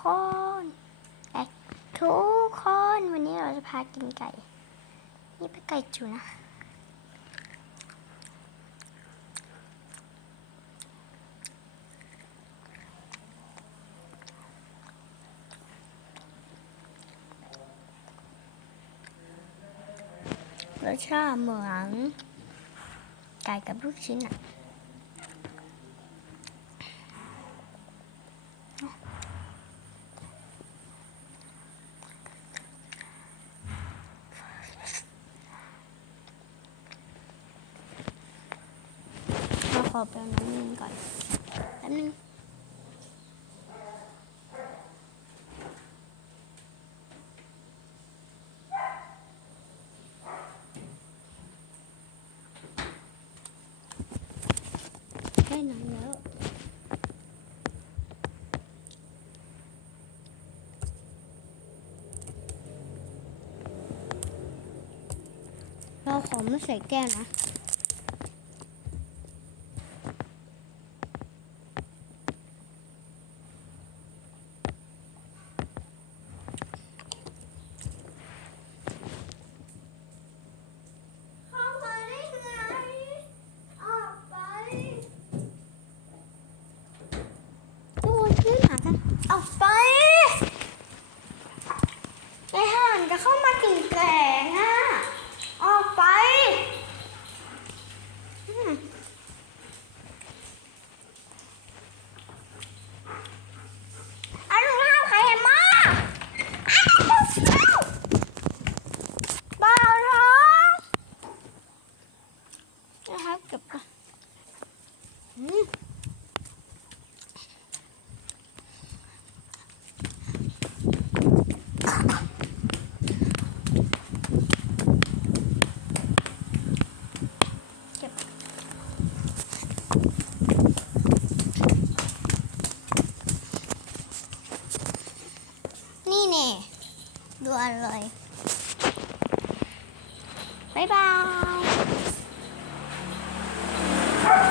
คนไก่ทุกคนวันนี้เราจะพากินไก่ นี่เป็นไก่จุนะ รสชาติเหมือนไก่กับลูกชิ้นอะ ขอไปเอาน้ำนึงก่อนแป๊บนึงได้น้ำแล้วเราขอไม่ใส่แก้วนะ เข้ามาได้ไง ออกไปโอ้ยขึ้นหากัน ออกไปไอ้ห่านจะเข้ามาถึงแก่น่ะ ออกไปอืมอันนู้นห้าใครเห็นมาอ้าเบาท้อนะครับเก็บก่อน นี่เน่ดูอร่อย บ๊ายบาย